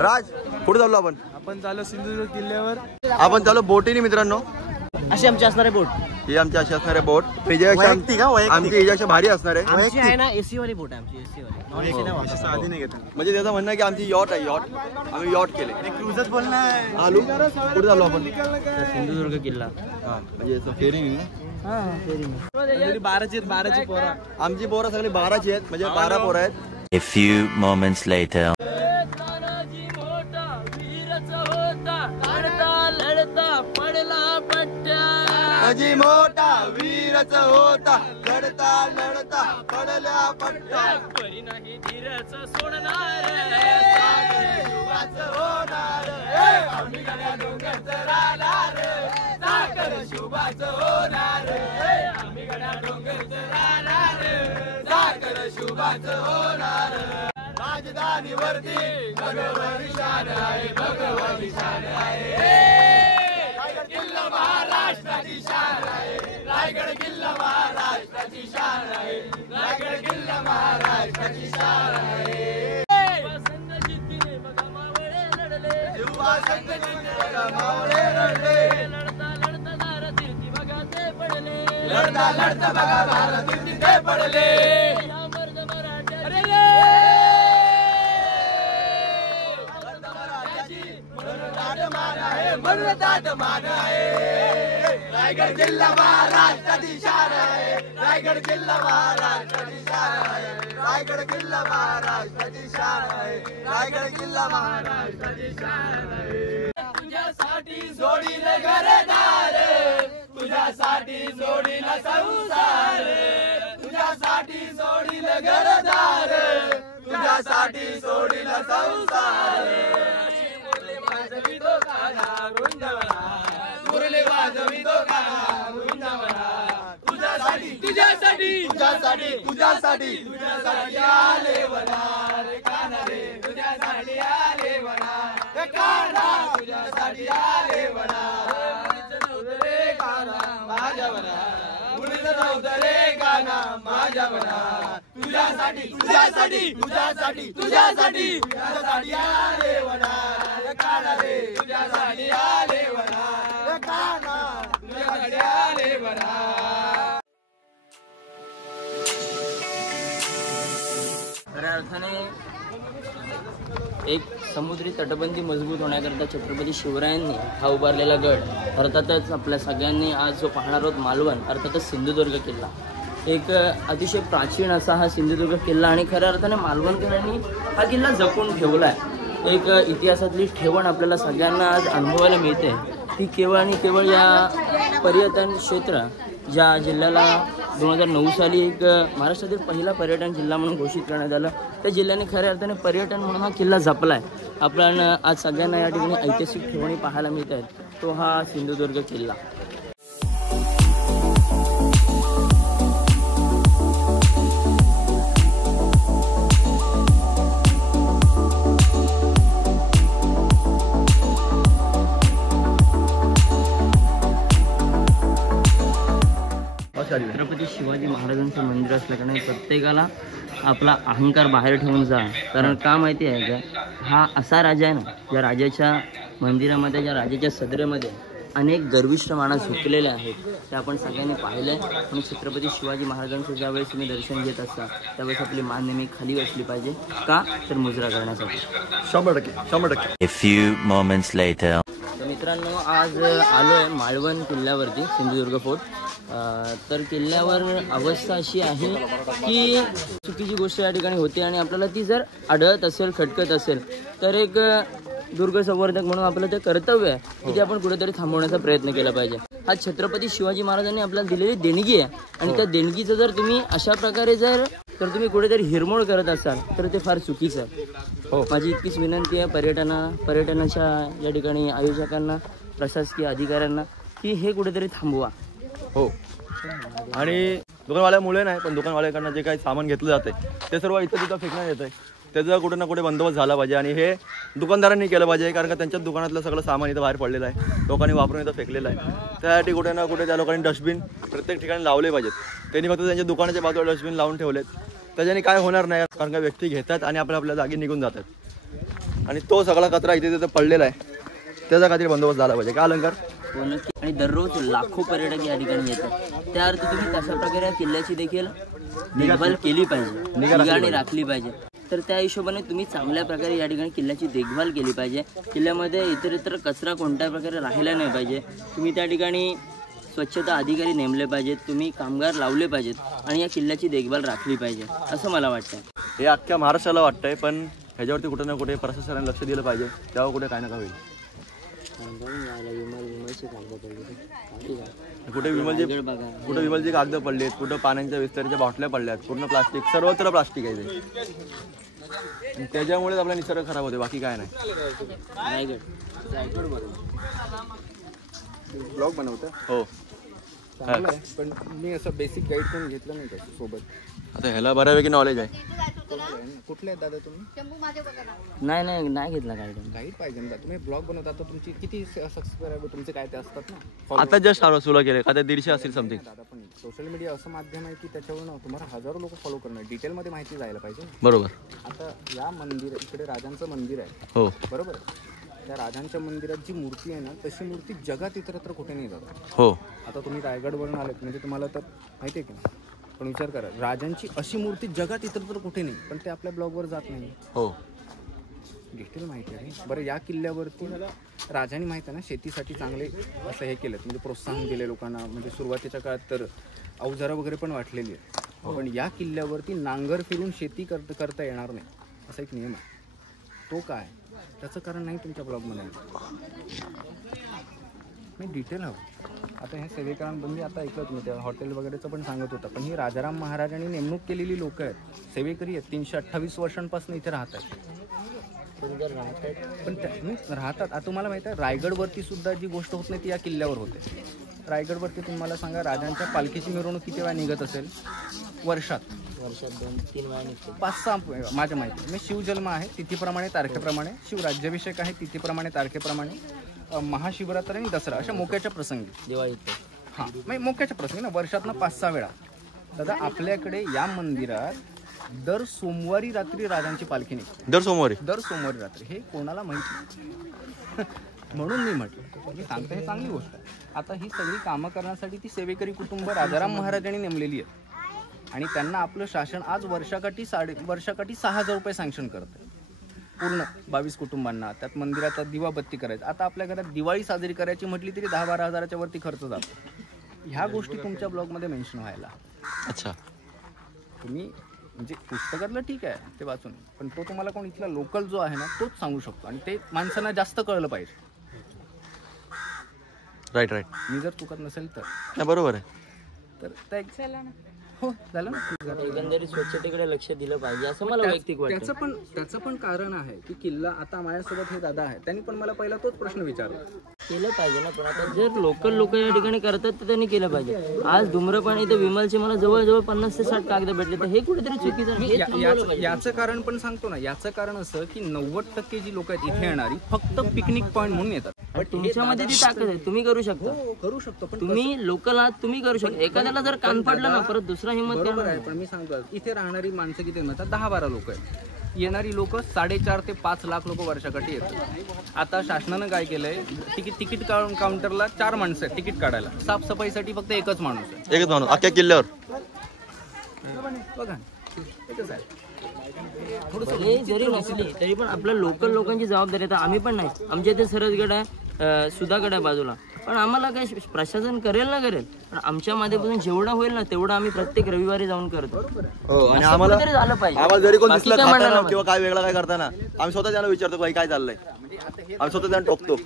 राज कुठे चाललो आपण? आपण चाललो सिंधुदुर्ग किल्ल्यावर. आपण चाललो बोटीने मित्रांनो. अशी आमची असणारे बोट. ही आमची अशी असणारे बोट. आमची हिच्यापेक्षा भारी असणार आहे. आमची आहे ना एसी वाली बोट आहे आमची. एसी वाली नॉन एसी नाही साधी नाही घेत. म्हणजे त्याचं म्हणणं आहे की आमची यॉट आहे. यॉट आम्ही यॉट केले. क्रूजच बोलणं आहे. आलू कुठे चाललो आपण? सिंधुदुर्ग किल्ला. म्हणजे फेरी हा 12ची पोरं. आमची पोरं सगळी 12ची आहेत. म्हणजे 12 पोरं आहेत. A few moments later. अजी मोठा वीरच होता लढता लढता पडल्या पट्ट्या परी नाही धीरच सोडणार होणार आम्ही गड्या डोंगरच राहणार साखर शुभाच होणार आम्ही गड्या डोंगरच राहणार साखर शुभाच होणार राजधानीवरती भगवान शान आहे भगवान शान आहे किल्ला महाराष्ट्राची शान आहे रायगड किल्ला महाराष्ट्राची शान आहे रायगड किल्ला महाराष्ट्राची शान आहे संघ जिंकले बघा मावळे लढले युवा संघ जिंकले बघा मावळे लढले लढता लढता दार तीर्थी बघा ते पडले लढता लढता बघा भारत तिथे पडले या मर्द मराठा अरे मनोदात मान आहे रायगड जिल्हा महाराष्ट्राची शान आहे रायगड जिल्हा महाराष्ट्राची शान आहे रायगड किल्ला महाराष्ट्राची शान आहे रायगड किल्ला महाराष्ट्राची शान आहे तुझ्यासाठी जोडील घरदार तुझ्यासाठी जोडील संसार तुझ्यासाठी जोडील घरदार तुझ्यासाठी जोडील संसार मुरली वाजवी तो गाणा वृंदावना तुझ्यासाठी तुझ्यासाठी तुझ्यासाठी तुझ्यासाठी तुझ्यासाठी आले वनार काना रे तुझ्यासाठी आले वनार काना तुझ्यासाठी आले वनार रे काना माझ्या वना मुलीच नव्हतं रे काना माझ्या वना तुझ्यासाठी तुझ्यासाठी तुझ्यासाठी तुझ्यासाठी तुझ्यासाठी आले वनार काना रे तुझ्यासाठी आले वनार काना तुझ्यासाठी आले वनार. खऱ्या अर्थाने एक समुद्री तटबंदी मजबूत होण्याकरता छत्रपती शिवरायांनी हा उभारलेला गड अर्थातच आपल्या सगळ्यांनी आज जो पाहणार आहोत मालवण अर्थातच सिंधुदुर्ग किल्ला एक अतिशय प्राचीन असा हा सिंधुदुर्ग किल्ला आणि खऱ्या अर्थाने मालवणकरांनी हा किल्ला जपून ठेवला आहे. एक इतिहासातली ठेवण आपल्याला सगळ्यांना आज अनुभवायला मिळते. ती केवळ आणि केवळ या पर्यटन क्षेत्र ज्या जिल्ह्याला 2009 साली एक महाराष्ट्रातील पहिला पर्यटन जिल्हा म्हणून घोषित करण्यात आलं त्या जिल्ह्याने खऱ्या अर्थाने पर्यटन म्हणून हा किल्ला जपला आहे. आपण आज सगळ्यांना या ठिकाणी ऐतिहासिक ठेवणी पाहायला मिळत आहेत तो हा सिंधुदुर्ग किल्ला. छत्रपती शिवाजी महाराजांचं मंदिर असल्याकारणे प्रत्येकाला आपला अहंकार बाहेर ठेवून जा. कारण का माहिती आहे का हा असा राजा आहे ना ज्या राजाच्या मंदिरामध्ये ज्या राजाच्या सदरेमध्ये अनेक गर्विष्ठ माणस झुकलेले आहेत ते आपण सगळ्यांनी पाहिलं आहे. पण छत्रपती शिवाजी महाराजांचं ज्यावेळेस तुम्ही दर्शन घेत असता त्यावेळेस आपली मान नेहमी खाली असली पाहिजे का तर मुजरा करण्यासाठी. 100%. A few moments later. तर मित्रांनो आज आलो आहे मालवण किल्ल्यावरती सिंधुदुर्ग फोर्ट. तर किल्ल्यावर अवस्था अशी आहे की चुकीची गोष्ट या ठिकाणी होते आणि आपल्याला ती जर आढळत असेल खटकत असेल तर एक दुर्ग संवर्धक म्हणून आपलं ते कर्तव्य आहे की ते आपण कुठेतरी थांबवण्याचा प्रयत्न केला पाहिजे. हा छत्रपती शिवाजी महाराजांनी आपल्याला दिलेली देणगी आहे आणि त्या देणगीचं जर तुम्ही अशा प्रकारे जर तुम्ही कुठेतरी हिरमोड करत असाल तर ते फार चुकीचं आहे. माझी इतकीच विनंती आहे पर्यटनाच्या या ठिकाणी आयोजकांना प्रशासकीय अधिकाऱ्यांना की हे कुठेतरी थांबवा. हो आणि दुकानवाल्यामुळे नाही पण दुकानवाल्याकडनं जे काही सामान घेतलं जाते ते सर्व इथं तिथं फेकण्यात येत आहे. त्याचा कुठे ना कुठे बंदोबस्त झाला पाहिजे आणि हे दुकानदारांनी केलं पाहिजे कारण का त्यांच्या दुकानातलं सगळं सामान इथं बाहेर पडलेलं आहे लोकांनी वापरून इथं फेकलेलं आहे. त्यासाठी कुठे ना कुठे त्या लोकांनी डस्टबिन प्रत्येक ठिकाणी लावले पाहिजेत. त्यांनी फक्त त्यांच्या दुकानाच्या बाजूला डस्टबिन लावून ठेवलेत त्याच्याने काय होणार नाही कारण का व्यक्ती घेतात आणि आपल्या जागी निघून जातात. आणि तो सगळा कचरा इथे तिथे पडलेला आहे त्याचा काहीतरी बंदोबस्त झाला पाहिजे. काय अलंकार? हो नक्की. आणि दररोज लाखो पर्यटक या ठिकाणी येतात. त्या अर्थ तुम्ही तशा प्रकारे या किल्ल्याची देखील देखभाल केली पाहिजे, निगा आणि राखली पाहिजे. तर त्या हिशोबाने तुम्ही चांगल्या प्रकारे या ठिकाणी किल्ल्याची देखभाल केली पाहिजे. किल्ल्यामध्ये इतर कचरा कोणत्या प्रकारे राहिला नाही पाहिजे. तुम्ही त्या ठिकाणी स्वच्छता अधिकारी नेमले पाहिजेत, तुम्ही कामगार लावले पाहिजेत आणि या किल्ल्याची देखभाल राखली पाहिजे असं मला वाटतं. हे अख्ख्या महाराष्ट्राला वाटतंय, पण ह्याच्यावरती कुठे ना कुठे प्रशासनाने लक्ष दिलं पाहिजे, तेव्हा कुठे काय नका होईल. कुठे विमलची कागद पडलेत, कुठं पाण्याच्या विस्ताराच्या बाटल्या पडल्यात, पूर्ण प्लास्टिक, सर्वत्र प्लास्टिक आहे ते. त्याच्यामुळेच आपला निसर्ग खराब होते, बाकी काय नाही. ब्लॉग बनवतं हो. पण मी असं बेसिक गाईड पण घेतलं नाही का सोबत. आता ह्याला बऱ्यापैकी नॉलेज आहे. कुठले आहेत दादा तुम्ही? नाही घेतला गाईड. गाईड पाहिजे ना. तुम्ही ब्लॉग बनवता तर तुमची किती सबस्क्रायबर तुमचे काय ते असतात ना. आता जस्ट सुरू केले का, 150 असतील समथिंग. दादा पण सोशल मीडिया असं माध्यम आहे की त्याच्यावरून तुम्हाला हजारो लोक फॉलो करणार, डिटेलमध्ये माहिती जायला पाहिजे. बरोबर. आता या मंदिर इकडे राजांचं मंदिर आहे. हो बरोबर. त्या राजांच्या मंदिरात जी मूर्ती आहे ना तशी मूर्ती जगात इतरत्र कुठे नाही जात. हो. आता तुम्ही रायगडवरून आलेत म्हणजे तुम्हाला तर माहिती आहे की, पण विचार करा राजांची अशी मूर्ती जगात इतरत्र कुठे नाही, पण ते आपल्या ब्लॉगवर जात नाही. हो. डिटेल माहिती आहे. बरं, या किल्ल्यावरती राजांनी माहिती आहे ना शेतीसाठी चांगले असं हे केलं, म्हणजे प्रोत्साहन दिले लोकांना. म्हणजे सुरुवातीच्या काळात तर अवजारं वगैरे पण वाटलेली आहे. पण या किल्ल्यावरती नांगर फिरून शेती करता येणार नाही असा एक नियम आहे. तो काय त्याचं कारण नाही तुमच्या ब्लॉगमध्ये. मी डिटेल हवं. आता हे सेवेकरांबंदी आता ऐकलं तुम्ही, त्या हॉटेल वगैरेचं पण सांगत होतं, पण ही राजाराम महाराजांनी नेमणूक केलेली लोक आहेत, सेवेकरी आहेत, 328 वर्षांपासून इथे राहत आहेत. पण राहतात. आता तुम्हाला माहिती आहे रायगडवरती सुद्धा जी गोष्ट होत नाही ती या किल्ल्यावर होते. रायगडवरती तुम्हाला सांगा राजांच्या पालखीची मिरवणूक किती वेळा निघत असेल वर्षात? 2-3 वेळा निघतो. 5-6 माझ्या माहिती. म्हणजे शिवजन्म आहे तिथीप्रमाणे तारखेप्रमाणे, शिवराज्याभिषेक आहे तिथीप्रमाणे तारखेप्रमाणे, महाशिवरात्र आणि दसरा अशा मोक्याच्या प्रसंगी, दिवाळीत. हां म्हणजे मोक्याच्या प्रसंगी ना वर्षातनं 5-6 वेळा. दादा आपल्याकडे या मंदिरात दर सोमवारी रात्री राजांची पालखी निघते. दर सोमवारी रात्री. हे कोणाला माहिती म्हणून मी म्हटलं, मी सांगतो हे चांगली गोष्ट आहे. आता ही सगळी कामं करण्यासाठी ती सेवेकरी कुटुंब राजाराम महाराजांनी नेमलेली आहेत आणि त्यांना आपलं शासन आज वर्षाकाठी 6,000 रुपये सँक्शन करतं पूर्ण 22 कुटुंबांना. त्यात मंदिराचा दिवाबत्ती करायचं. आता आपल्या घरात दिवाळी साजरी करायची म्हटली तरी 10-12 हजाराच्या वरती खर्च जातो. ह्या गोष्टी तुमच्या ब्लॉगमध्ये मेन्शन व्हायला. अच्छा. तुम्ही म्हणजे पुस्तकातलं ठीक आहे ते वाचून, पण तो तुम्हाला कोण इथला लोकल जो आहे ना तोच सांगू शकतो आणि ते माणसांना जास्त कळलं पाहिजे. राईट. मी जर चुकत नसेल तर. बरोबर आहे. तर हो झालं ना. एकंदरीत स्वच्छतेकडे लक्ष दिलं पाहिजे असं मला वैयक्तिक वाटतं. त्याचं पण कारण आहे की किल्ला आता माझ्यासोबत हे दादा आहे, त्यांनी पण मला पहिला तोच प्रश्न विचारला. केलं पाहिजे ना. पण आता जर लोकल लोक या ठिकाणी करतात तर त्यांनी केलं पाहिजे. आज धूम्रपान इथे विमलचे मला जवळजवळ 50 ते 60 कागद भेटले, तर हे कुठेतरी चुकीचं आहे. याचं कारण पण सांगतो ना. याचं कारण असं की 90% जी लोक आहेत इथे येणारी फक्त पिकनिक पॉईंट म्हणून येतात. पण तुमच्यामध्ये ती ताकद आहे, तुम्ही करू शकता. करू शकतो पण तुम्ही लोकल आहात, तुम्ही करू शकता. एखाद्याला जर कान पडलं ना परत दुसरा हिंमत बरोबर आहे. पण मी सांगतो इथे राहणारी माणसं किती म्हणतात 10-12 लोक आहेत. येणारी लोक 4.5 ते 5 लाख लोक वर्षाकाठी येतात. आता शासनानं काय केलंय तिकीट काउंटरला 4 माणसं आहेत तिकीट काढायला. साफसफाईसाठी फक्त एकच माणूस आहे. अख्ख्या किल्ल्यावर बघा एकच आहे. हे जरी नसली तरी पण आपल्या लोकल लोकांची जबाबदारी आहे. आम्ही पण नाही. आमच्या इथे सरसगड आहे, सुधागड आहे बाजूला, पण आम्हाला काय प्रशासन करेल ना करेल, पण आमच्या माध्यमातून जेवढं होईल ना तेवढं आम्ही प्रत्येक रविवारी जाऊन करतो. आणि आम्हाला झालं पाहिजे. आम्हाला जरी कोण बाकी दिसलं काय खाताना म्हणणार किंवा काय वेगळा काय करताना आम्ही स्वतः त्यांना विचारतो बाई काय चाललंय, आम्ही स्वतः त्यांना टोकतो.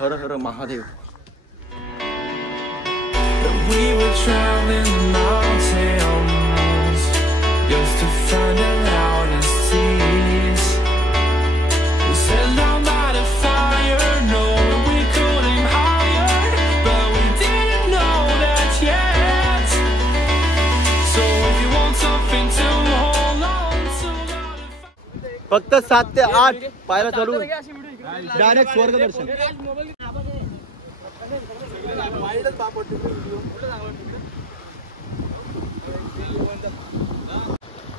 हर हर Mahadev. We were traveling mountains just to find the loudest seas. We set down by the fire, no, we couldn't hide, but we didn't know that yet. So if you want something to hold on to, फक्त 7 ते 8 पायऱ्या चालू direct स्वर्ग दर्शन.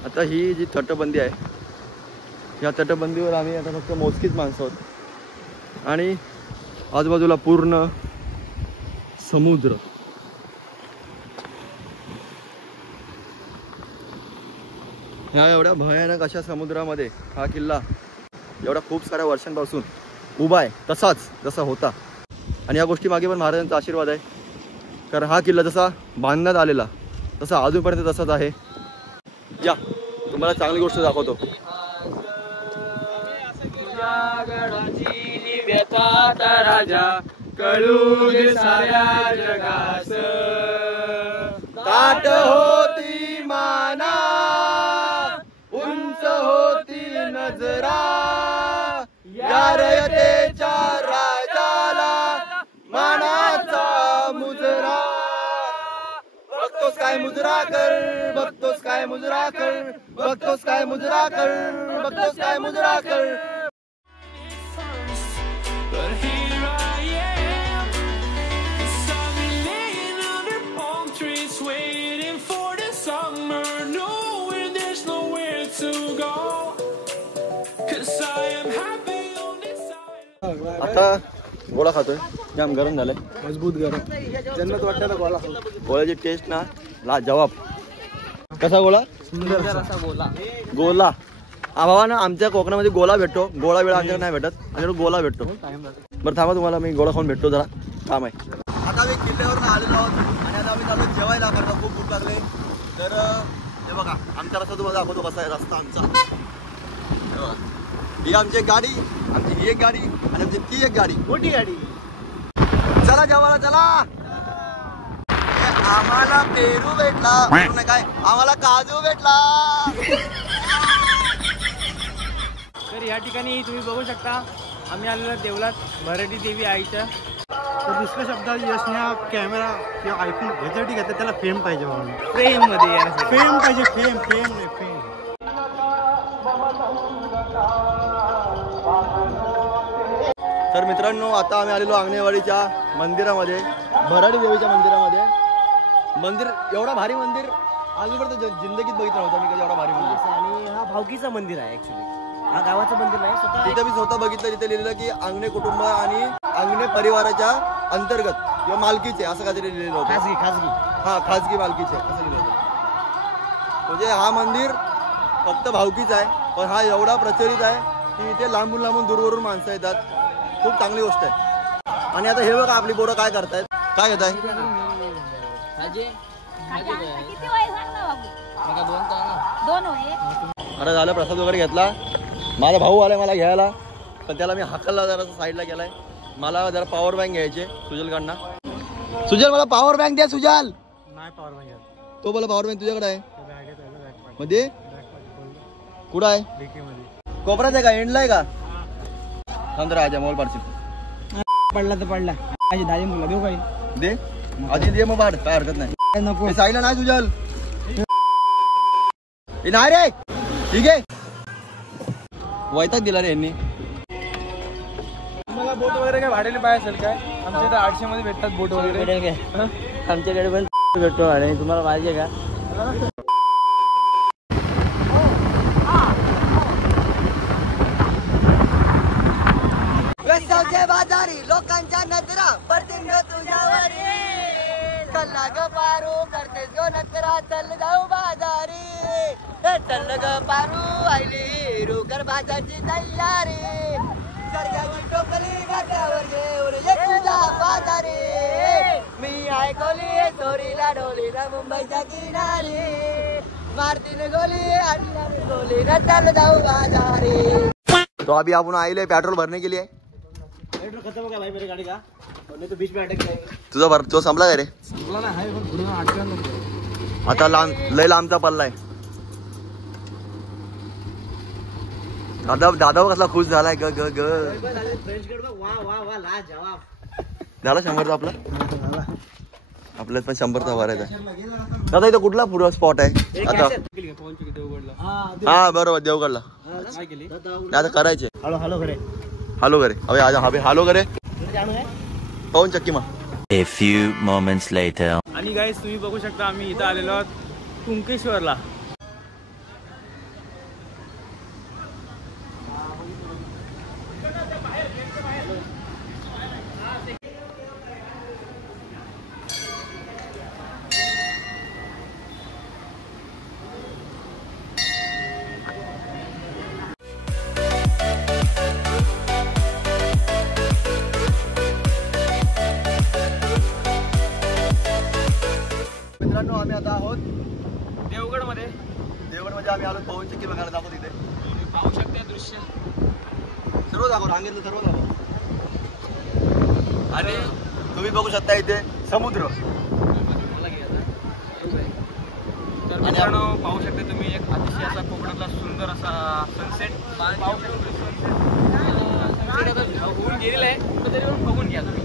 आता आता ही जी तटबंदी आहे या तटबंदीवर आम्ही आता फक्त मोजकीच माणसं आहोत आणि आजूबाजूला पूर्ण समुद्र. ह्या एवढ्या भयानक अशा समुद्रामध्ये हा किल्ला एवढा खूप साऱ्या वर्षांपासून उभा आहे तसाच जसा होता. आणि या गोष्टी मागे पण महाराजांचा आशीर्वाद आहे, कारण हा किल्ला जसा बांधण्यात आलेला तसा अजूनपर्यंत तसाच आहे. या तुम्हाला चांगली गोष्ट दाखवतो. राजा कळू दे साऱ्या जगास, ताट होती माना उंच होती नजरा, या रयतेच्या राजाला मानाचा मुजरा. बघतोस काय मुजरा कर, बघतोस काय मुजरा कर, बघतोस काय मुजरा कर, बघतोस काय मुजरा कर. But here I am, 'cause I've been laying under palm trees, waiting for the summer, knowing there's nowhere to go, 'cause I am happy on this island. आता गोळा खातोय, जाम गरम झालंय, मजबूत गरम जन्नत वाटतं गोळा. गोळ्याची टेस्ट ना लाजवाब. कसा गोळा? सुंदर असा गोला. गोला भावा ना, आमच्या कोकणामध्ये गोला भेटतो, गोळा वेळा आमच्याकडे नाही भेटत, आमच्याकडे गोला भेटतो. बरं थांबा, तुम्हाला मी गोळा खाऊन भेटतो, जरा काम आहे. आता आम्ही किल्ल्यावरून आलेलो आहोत आणि आता आम्ही चालू जेवायला करतो. खूप भूक लागले तर हे बघा आमचा रस्ता तुम्हाला दाखवतो कसा आहे रस्ता आमचा. हे बघा, ही आमची एक गाडी, आमची ही एक गाडी आणि आमची ती एक गाडी, मोठी गाडी. चला जेवायला चला. आम्हाला पेरू भेटला, पेरू नाही काय, आम्हाला काजू भेटला. तर या ठिकाणी तुम्ही बघू शकता आम्ही आलेलो देवलात भराडी देवी आईच्या. तर दुसऱ्या शब्दात यशने हा कॅमेरा किंवा आयफोन ह्याच्यासाठी घेतात, त्याला फेम पाहिजे म्हणून. प्रेम मध्ये येण्यासाठी. फेम पाहिजे, फेम फेम नाही फेम. तर मित्रांनो, आता आम्ही आलेलो आंगणेवाडीच्या मंदिरामध्ये, भराडी देवीच्या मंदिरामध्ये. मंदिर एवढा भारी मंदिर आजूपर्यंत जिंदगीत बघितलं नव्हतं मी कधी, एवढा भारी मंदिर. आणि हा भावकीचं मंदिर आहे ऍक्च्युली, हा गावाचं मंदिर नाही. स्वतः तिथे मी स्वतः बघितलं, तिथे लिहिलेलं की अंगणे कुटुंब आणि अंगणे परिवाराच्या अंतर्गत किंवा मालकीचे असं काहीतरी लिहिलेलं होतं. खाजगी खाजगी हा, खाजगी मालकीचे असं लिहिलं होतं. म्हणजे हा मंदिर फक्त भावकीच आहे, पण हा एवढा प्रचलित आहे की इथे लांबून लांबून दूरवरून माणसं येतात. खूप चांगली गोष्ट आहे. आणि आता हे बघा आपली पोरं काय करतायत, काय घेत आहे. अरे झालं, प्रसाद वगैरे घेतला. माझा भाऊ आलाय मला घ्यायला, पण त्याला मी हाकलला, जरा साईडला गेलाय. मला जरा पॉवर बँक घ्यायचे सुजलकडनं. सुजल मला पॉवर बँक द्या. सुजल नाही पॉवर बँक, तो बोला पॉवर बँक तुझ्याकडे आहे बॅगेत मध्ये. कुठं आहे? मध्ये कोपऱ्यात आहे का, एंडला आहे का? पंधरा हजार मोबाईल पार्सल पडला तर पडला. माझी दादी मुलं देऊ काही दे, आधी दे मग बाहेर, काय हरकत नाही. नको. साईडला नाही सुजल, नाही रे, ठीक आहे. वैताग दिला रे यांनी. मला बोट वगैरे काय भाड्याने पाहिजे असेल काय? आमच्या इथे 800 मध्ये भेटतात बोट वगैरे. भेटेल काय? आमच्याकडे पण भेटतो आणि तुम्हाला पाहिजे का? बाजारी लोकांच्या नजरा पडतील ग तुझ्यावरी. चल ग पारू करतेस गो नजरा, चल जाऊ बाजारी. चल ग पारू आईली रुकर भाजाची तयारी. सर्जाची टोपली घाटावर घेऊन ये तुझा बाजारी. मी ऐकवली चोरीला डोलीला मुंबईच्या किनारी. मारतीन गोली आणि गोली न चल जाऊ बाजारी. तो अभी आपण आइले पेट्रोल भरने के लिए. पेट्रोल खत्म हो गया भाई मेरी गाड़ी का, और नहीं तो बीच में अटक जाएगी. तुझा भर तो संपला का रे? बोला ना हाय पण पुढे अटकन नको. आता लय लांबचा पल्ला आहे. दादा दादा कसला खुश झालाय ग ग ग. फ्रेंच गेट बघ, वा वा वा ला जवाब. झाला 100चा आपला. आपल्यात पण 100चा भरायचा. दादा इथं कुठला पुरा स्पॉट आहे आता? हा बरोबर, देवगडला. आता करायचे. हॅलो हॅलो घरे हालो करे अबे आजा. हा हालो करे पाहून चक्की मा. A few moments later. आणि गाईस तुम्ही बघू शकता आम्ही इथं आलेलो आहोत कुंकेश्वरला. मित्रांनो आम्ही आता आहोत देवगडमध्ये देवगडमध्ये आम्ही आलो पवन चक्की बघायला. दाखव तिथे पाहू शकता दृश्य. सर्व दाखव, रांगेतलं सर्व दाखव. आणि तुम्ही बघू शकता इथे समुद्र. तर मित्रांनो पाहू शकता तुम्ही एक अतिशय असा कोकणातला सुंदर असा सनसेट पाहू शकता. सनसेट आता होऊन गेलेला आहे पण तरी पण बघून घ्या तुम्ही.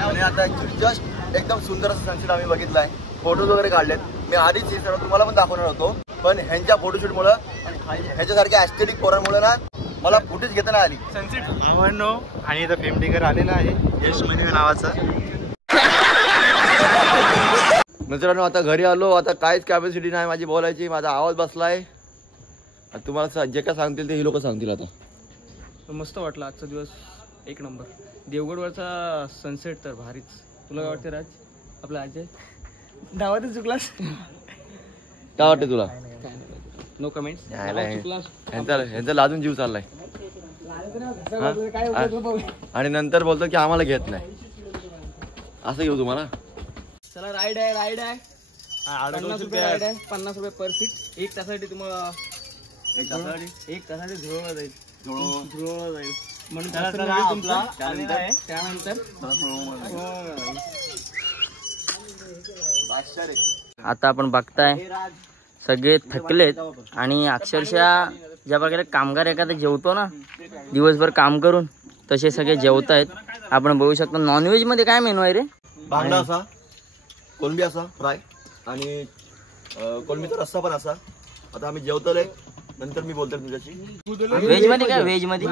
आणि आता जस्ट एकदम सुंदर असं सनसेट आम्ही बघितला आहे. फोटोज वगैरे काढलेत. मी आधीच हे सर्व तुम्हाला पण दाखवणार होतो पण ह्यांच्या फोटोशूटमुळे आणि ह्याच्यासारख्या ॲस्थेटिक पोरांमुळे ना मला फुटेज घेता नाही आली. सनसेट आव्हानो आणि इथं फिल्मटेकर आलेला आहे यश महिने नावाचा. मित्रांनो आता घरी आलो. आता काहीच कॅपॅसिटी नाही माझी बोलायची. माझा आवाज बसलाय. तुम्हाला जे काय सांगतील ते ही लोक सांगतील. आता मस्त वाटलं आजचा दिवस एक नंबर. देवगडवरचा सनसेट तर भारीच. तुला काय वाटते राज? आपला अजय नावातच चुकलास. काय वाटतं तुला? No comments. ह्यांचा लाजून जीव चाललाय. आणि नंतर बोलतो की आम्हाला घेत नाही. असं घेऊ तुम्हाला. चला राईड आहे राईड आहे. 50 रुपये राईड आहे. 50 रुपये पर सीट. एक तासासाठी तुम्हाला एक तासासाठी धुळवला जाईल. धुळवला जाईल म्हणून त्यानंतर आता आपण बघताय सगळे थकलेत आणि अक्षरशः ज्या प्रकारे कामगार एखादा जेवतो ना दिवसभर काम करून तसे सगळे जेवत आहेत. आपण बघू शकतो. नॉनव्हेज मध्ये काय मेनू आहे रे? बांगडा असा, कोलंबी असा फ्राय आणि कोलंबीचा रस्सा पण असा. आता आम्ही जेवतोय. नंतर मी बोलतो तुझ्याशी. व्हेज मध्ये काय? व्हेज मध्ये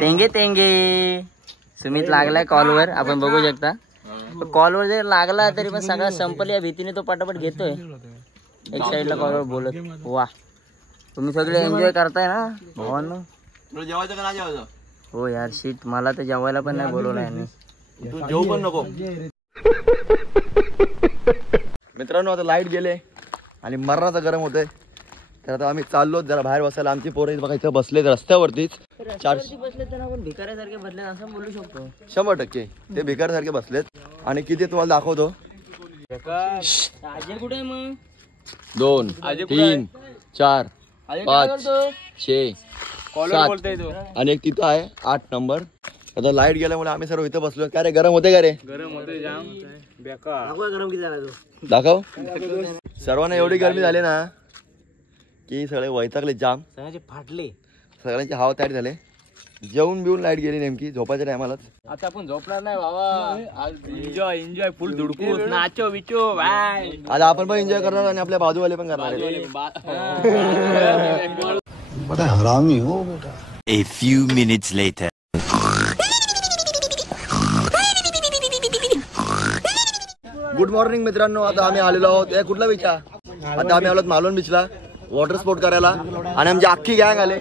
तेंगे तेंगे. सुमित लागलाय कॉलवर. आपण बघू शकता. कॉलवर जर लागला तरी पण सगळा संपल या भीतीने तो पटापट घेतोय. एक साईडला कॉलवर बोलत. वा तुम्ही सगळे एन्जॉय करताय ना भावांनो. तुला जेवायचं का नाही जेवायचं? हो यार शीट. मला तर जेवायला पण नाही बोलवलं यांनी. तू जेवू पण नको. मित्रांनो आता लाईट गेले आणि मरणाचं गरम होतंय. तर आता आम्ही चाललो जरा बाहेर बसायला. आमची पोरं बघायचं बसलेत रस्त्यावरतीच. बसले तर आपण भिकाऱ्यासारखे बसले असं बोलू शकतो. 100% ते भिकारसारखे बसलेत. आणि किती तुम्हाला दाखवतो. अजय कुठे आहे मग? 2 3 4 5 6 7 आणि एक तिथं आहे 8 नंबर. आता लाईट गेल्यामुळे आम्ही सर्व इथं बसलो. काय रे गरम होते का रे? गरम होते जाम बेकार. गरम किती झाला तो? दाखव. सर्वांना एवढी गरमी झाली ना की सगळे वैतागले जाम. सगळ्यांचे फाटले. सगळ्यांचे हाव तयार झाले. जेवून बिवून लाईट गेली नेमकी झोपायच्या टायमालाच. आता आपण झोपणार नाही बाबा. एन्जॉय एन्जॉय फुल धुडकूस नाचो विचो बाय. आता आपण पण एन्जॉय करणार आणि आपल्या बाजूवाले पण करणार. A few minutes later. Good morning मित्रांनो. आता आम्ही आलेलो आहोत कुठला बीच? आता आम्ही आलो मालवण बीचला वॉटर स्पोर्ट करायला. आणि आमची अख्खी गँग आले.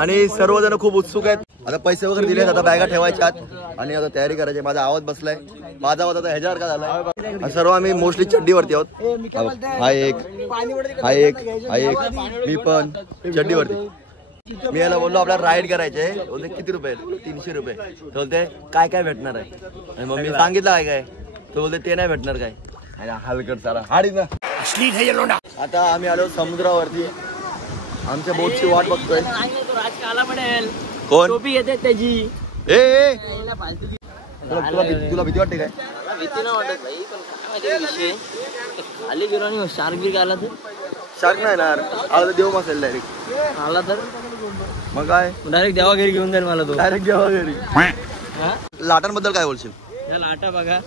आणि सर्वजण खूप उत्सुक आहेत. आता पैसे वगैरे दिलेत. आता बॅगा ठेवायच्यात आणि आता तयारी करायची. माझा आवाज बसलाय. माझा आवाज आता ह्याच्यावर का झालाय? सर्व आम्ही मोस्टली चड्डीवरती आहोत. हा एक मी पण चड्डीवरती. मी याला बोललो आपल्याला राईड करायचे. बोलते किती रुपये? 300 रुपये. तो बोलते काय काय भेटणार आहे? आणि मग मी सांगितलं काय काय. तो बोलते ते नाही भेटणार काय. हलकट चाला हाडी ना. आता आम्ही आलो समुद्रावरती. आमच्या बोटची वाट बघतोय. कोण? टोपी घेते त्याची. तुला भीती वाटते काय? भीती नाही वाटत भाई. पण काय माहिती विषय खाली गेलो आणि शार्क बीक आला तर. शार्क नाही ना आला तर देव बसेल डायरेक्ट. आला तर मग काय डायरेक्ट देवा घरी घेऊन जाईल मला तो. डायरेक्ट देवा घरी. लाटांबद्दल काय बोलशील? या लाटा बघा.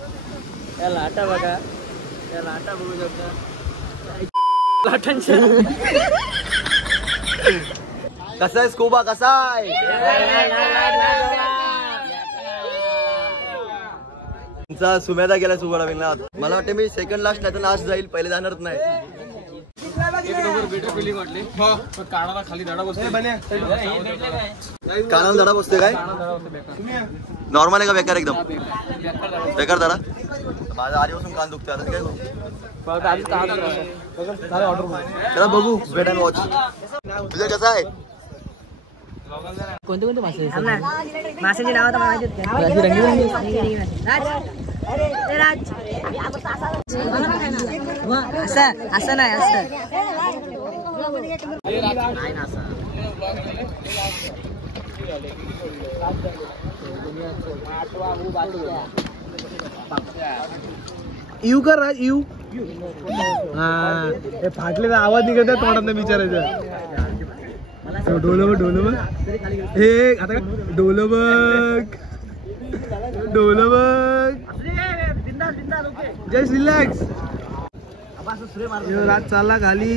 या लाटा बघा. या लाटा बघू शकता. लाटांच्या कसा आहे स्कूबा? कसा आहे? सुमेधा गेला स्कूबा विंगला. मला वाटतं मी सेकंड लास्ट नाही तर लास्ट जाईल. पहिले जाणारच नाही. कानाला खाली धडा बसतो. कानाला धडा बसतोय काय? नॉर्मल आहे का बेकार? एकदम बेकार धडा. माझा आधीपासून कान दुखतोय. आता काय चला बघू वेट अँड वॉच. तुझं कसं आहे? कोणते कोणते मासे माशाची नाव तर माहिती असं नाही असं यू कर राज यू. हा फाटले आवाज निघत तोंडात विचारायचं. ढोल बघ हे आता ढोल बघ जस्ट रिलॅक्स. राज चालला खाली.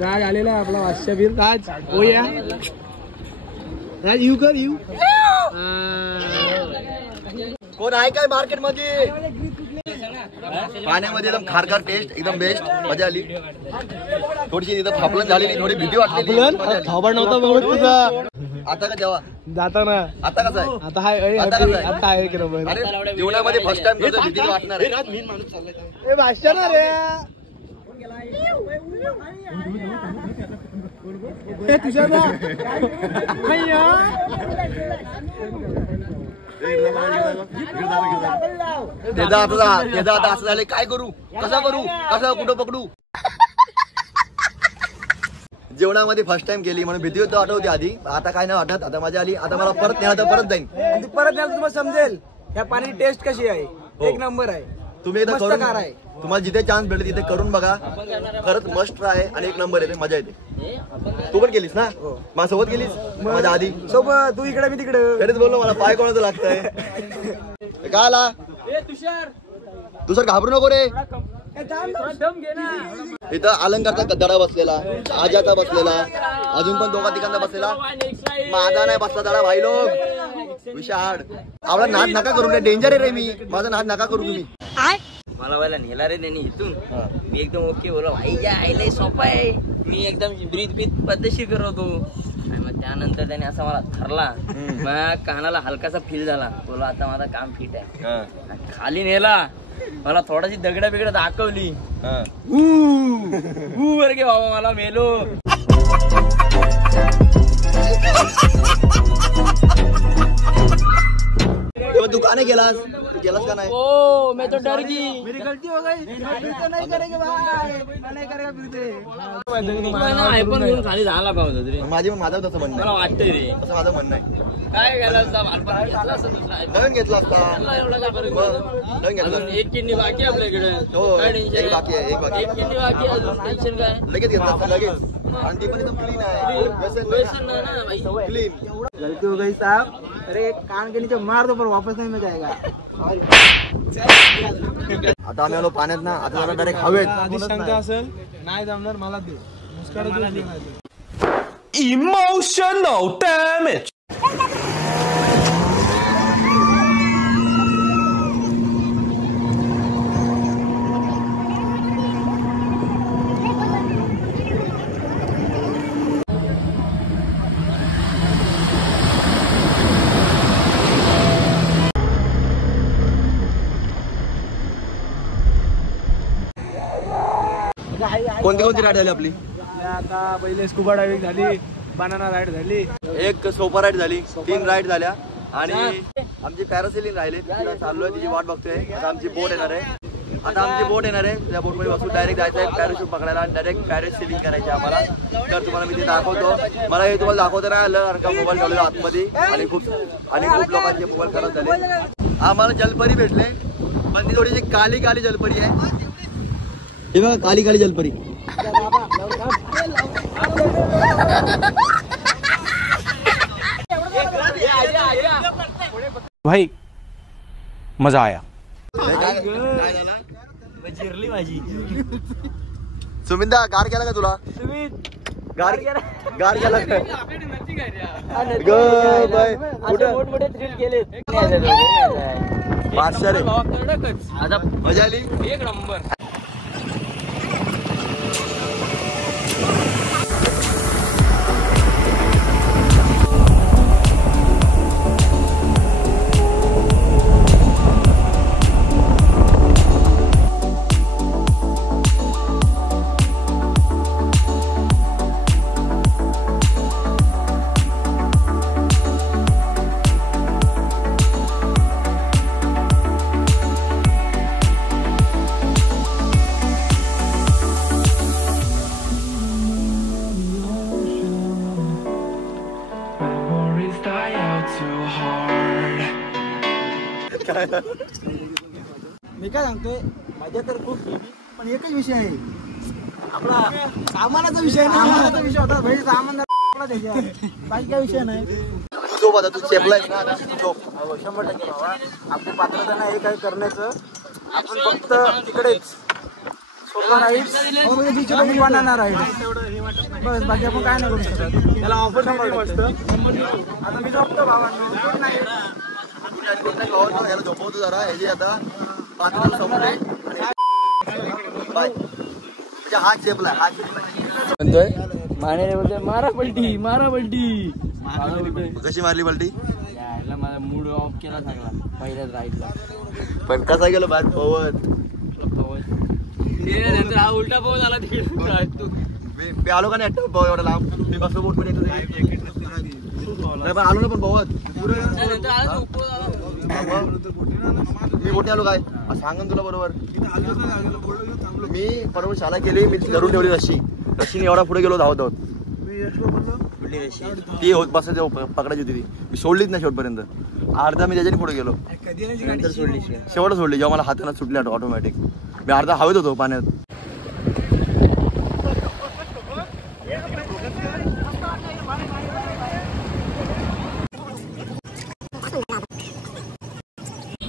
राज आलेला आहे आपला वाश्यवीर राज. हो या राज यू कर यू. कोण आहे काय मार्केट मध्ये? पाण्यामध्ये एकदम खारखार टेस्ट एकदम बेस्ट. मजा आली. थोडीशी तिथं फापलन झालेली, थोडी भीती वाटली. खबर नव्हता बघ तुझा. आता का जेव्हा जाताना आता कसं आहे? आता हाय आता आहे की नाही? अरे जेवणामध्ये फर्स्ट टाइम भीती वाटणार आहे. भाषा ना रे तुझ्या त्याचा आता असं झालं. काय करू? कसा करू? कसं कुठं पकडू? जेवणामध्ये फर्स्ट टाइम केली म्हणून भीती होती वाटत आधी. आता काय नाही वाटत. आता मजा आली. आता मला परत नाही, आता परत जाईन. परत नाही तुम्हाला समजेल ह्या पाण्याची टेस्ट कशी आहे. एक नंबर आहे. तुम्ही एकदा करून तुम्हाला जिथे चान्स भेटेल तिथे करून बघा. खरंच मस्ट ट्राय आणि एक नंबर येते. मजा येते. तू पण केलीस ना? माझ्या सोबत गेलीस माझ्या आधी सोबत. तू इकडे मी तिकडे. तरीच बोललो मला पाय कोणाचं लागतंय. काय आला तुषार? घाबरू नको रे. इथं अलंकारचा दडा बसलेला, आजाचा बसलेला, अजून पण दोघा तिघांचा बसलेला. माझा नाही बसला दडा भाई लोक. विशाळ आपला नाद नका करू रे. डेंजर आहे रे मी. माझा नाद नका करू तुम्ही. मला व्हायला नेला रे त्यांनी इथून. मी एकदम ओके बोला भाई या आईला सोपा आहे. मी एकदम ब्रीथ पद्धतशीर करतो. आणि मग त्यानंतर त्याने असं मला धरला. मग कानाला हलकासा फील झाला. बोला आता माझं काम फिट आहे. खाली नेला. मला थोडाशी दगडा बिगडा दाखवली. वर गे बाबा मला मेलो. दुकाने गेलास का नाही? ओ मैं तो डर गई. मेरी गलती हो गई. नहीं करेंगे भाई. नहीं करेगा आयफोन घेऊन खाली झाला पाहतो रे. माझं तसं म्हणणं मला वाटतंय रे. असं माझं म्हणणं आहे. काय घ्यायला घेतला असं दुसरा नवीन घेतला असता. एवढा काय फरक पडतो? नवीन घेतला. एक किडनी बाकी आहे आपल्याकडे. हो, काय टेन्शन एक बाकी आहे. एक किडनी बाकी आहे. अजून टेन्शन काय? लगेच घेतला असता लगेच. आणि ती पण एकदम क्लीन आहे. व्यसन नाही ना भाई. क्लीन. गलती हो गई साहब. अरे कान के नीचे मार दो पर वापस नहीं में जाएगा. आता आम्ही आलो पाण्यात ना. आता जरा डायरेक्ट हवेत. आधी शंका असेल नाही जमणार मला दे. Emotional damage. कोणती कोणती राईड झाली आपली? आता पहिले स्कुबा डायव्हिंग झाली, बनाना राईड झाली, एक सोपा राईड झाली, 3 राईड झाल्या आणि आमची पॅरासेलिंग राहिले. चालू आहे, तिची वाट बघतोय. आता आमची बोट येणार आहे. त्या बोटमध्ये बसून डायरेक्ट जायचं आहे पॅराशूट पकडायला. डायरेक्ट पॅरासेलिंग करायची आम्हाला. तर तुम्हाला मी ते दाखवतो. मला हे तुम्हाला दाखवतो ना आलं का मोबाईल ठेवलेला आतमध्ये आणि खूप लोकांचे मोबाईल खराब झाले. आम्हाला जलपरी भेटले पण ती थोडीशी काली काली जलपरी आहे. हे बघा काली काली जलपरी. भाई मजा आया. चिरली माझी. सुमिंदा गार केला का तुला गार केला काय मोठमोठे थ्रिल केले बादशाह रे आता मजा आली एक number. Memories die out too hard. मी काय सांगतोय मजा तर खूप केली पण एकच विषय आहे आपला सामानाचा विषय नाही. सामानाचा विषय होता भाई सामान बाकी काय विषय नाही. झोप आता तू चेपलाय ना आता झोप. 100% बाबा आपली पात्रता नाही काय करण्याचं. आपण फक्त तिकडेच सोपा राईड बनणार आहे बस बाकी आपण काय नाही करू शकत. त्याला ऑफर आता मी झोपतो भावांनो. याला झोपवतो जरा ह्याची आता 5 मिनिट संपले बाय. म्हणजे हा चेपलाय म्हणतोय माने बोलतोय मारा पलटी कशी मारली पलटी. यायला माझा मूड ऑफ केला चांगला पहिल्याच राईडला. पण कसा गेलो बाहेर पवत हा उलटा पाऊस आला तिकडे. मी आलो का नाही एकटा पव एवढा लांब. मी बसलो बोट मध्ये पण आलो ना पण पवत मी मोठे आलो काय सांगन तुला बरोबर. मी बरोबर शाळा केली मी धरून ठेवली रशीने एवढा पुढे गेलो धावत ती होत बसायची पकडायची होती ती. मी सोडलीच नाही शेवटपर्यंत. अर्धा मी त्याच्याने पुढे गेलो शेवट सोडली जेव्हा मला हाताने सुटली ऑटोमॅटिक. मी अर्धा हवेत होतो पाण्यात.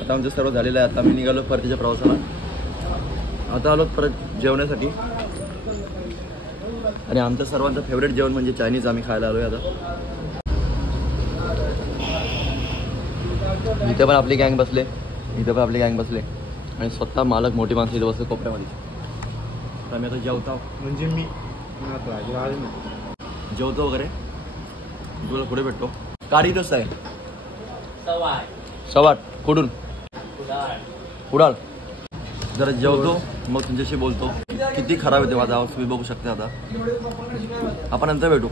आता आमचं सर्व झालेलं आहे. आता मी निघालो परतीच्या प्रवासाला. आता आलो परत जेवण्यासाठी आणि आमचं सर्वांचं फेवरेट जेवण म्हणजे चायनीज आम्ही खायला आलोय. आता इथे पण आपली गँग बसले आणि स्वतः मालक मोठी माणसं इथे बसले कोपऱ्यामध्ये. तर आम्ही आता जेवतो म्हणजे मी जेवतो वगैरे तुला पुढे भेटतो. गाडी कसं आहे 8:15 कुठून उडाल जरा जेवतो मग तुमच्याशी बोलतो. किती खराब येते माझा आवाज तुम्ही बघू शकता. आता आपण नंतर भेटू.